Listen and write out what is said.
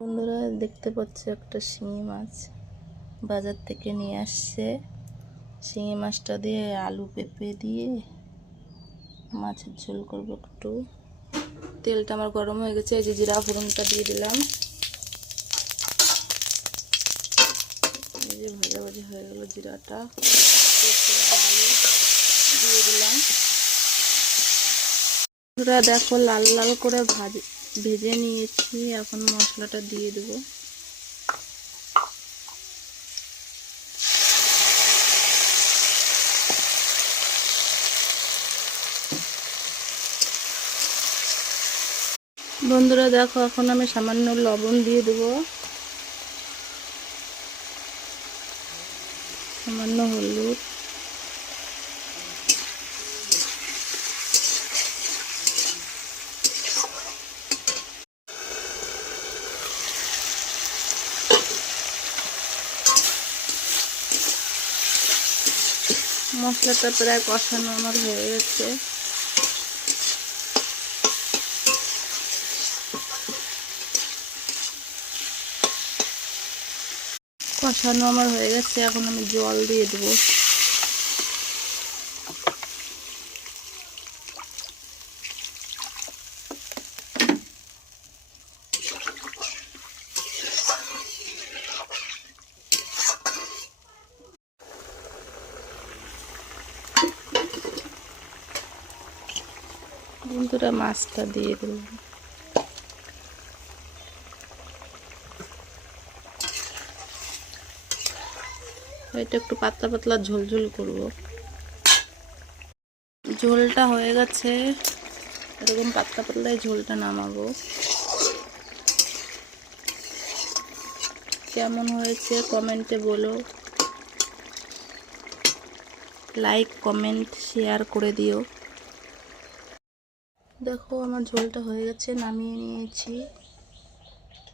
বন্ধুরা দেখতে পাচ্ছ একটা শিঙি মাছ বাজার থেকে নিয়ে আসছে। শিঙি মাছটা দিয়ে আলু পেঁপে দিয়ে মাছের ঝোল করবো। একটু তেলটা আমার গরম হয়ে গেছে, এই যে জিরা ফোড়নটা দিয়ে দিলাম। এই যে ভাজা ভাজি হয়ে গেল জিরাটা, আলু দিয়ে দিলাম। বন্ধুরা দেখো লাল লাল করে ভেজে নিয়েছি, এখন মশলাটা দিয়ে দেবো। বন্ধুরা দেখো এখন আমি সামান্য লবণ দিয়ে দেবো, সামান্য হলুদ, মশলাটা প্রায় কষানো আমার হয়ে গেছে। কষানো আমার হয়ে গেছে, এখন আমি জল দিয়ে দেবো। বন্ধুরা মাছটা দিয়ে দেবো। এটা একটু পাতলা পাতলা ঝোল ঝোল করব। ঝোলটা হয়ে গেছে, এরকম পাতলা পাতলাই ঝোলটা নামাবো। কেমন হয়েছে কমেন্টে বলো, লাইক কমেন্ট শেয়ার করে দিও। দেখো আমার ঝোলটা হয়ে গেছে, নামিয়ে নিয়েছি।